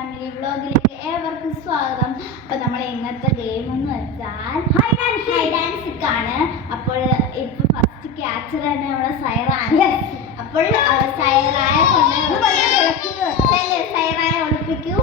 Family വ്ളോഗിലേക്ക് ഏവർക്കും സ്വാഗതം. അപ്പോൾ നമ്മൾ ഇന്നത്തെ ഗെയിം എന്ന് വെച്ചാൽ ഹൈഡ് ആൻഡ് സീക്ക് ആണ്. അപ്പോൾ ഇപ്പൊ ഫസ്റ്റ് ക്യാച്ചർ തന്നെ നമ്മുടെ സൈറാണ്. അപ്പോൾ സൈറായ സൈറായ ഒളിപ്പിക്കൂ.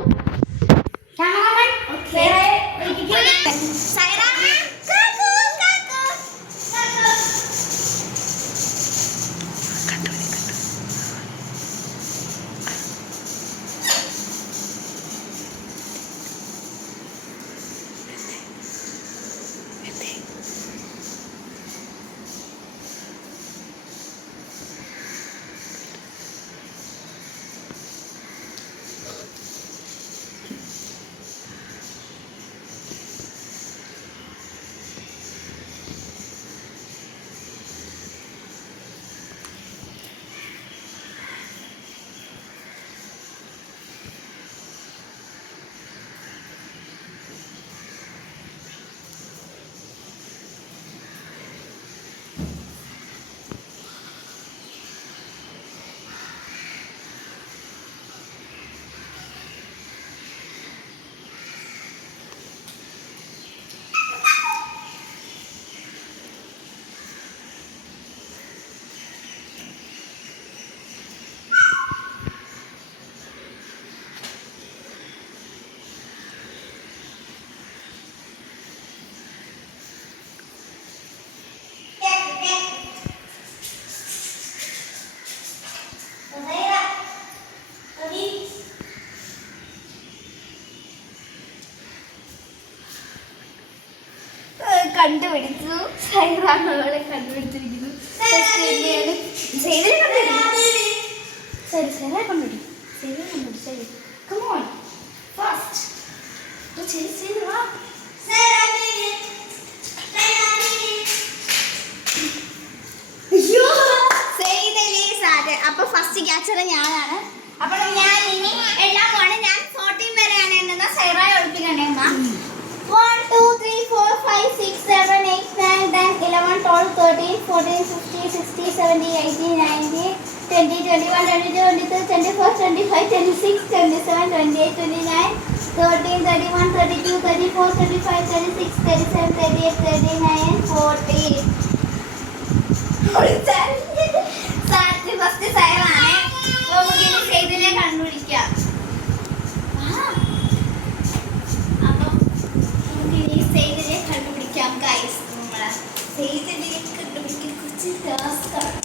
കണ്ടുപിടിച്ചു. സൈറാണോളെ കണ്ടുപിടിച്ചിരിക്കുന്നു. അപ്പൊ ഫസ്റ്റ് ക്യാച്ചർ ഞാനാണ്. അപ്പോൾ ഞാൻ ഇനി എല്ലാം പോണ്. ഞാൻ 14 വരെയാണ് എണ്ണുന്നത്. സൈറായി ഒളിപ്പിക്കണേ. 1 2 3 4 5 6 7 8 9 10 11 12 13 14 15 16 17 18 19 20 21 22 23 24 25 26 27 28 29 30 31 32 34 35 36 37 38 39 40 ഫസ്റ്റ് സൈറാണ്. നമുക്ക് ഇനി സൈദിനെ കണ്ടുപിടിക്കാം. കണ്ടുപിടിക്കാം ഗൈസ്. നമ്മളെ സൈദിനെ കണ്ടുപിടിക്കാൻ കുറച്ച് ടാസ്കാണ്.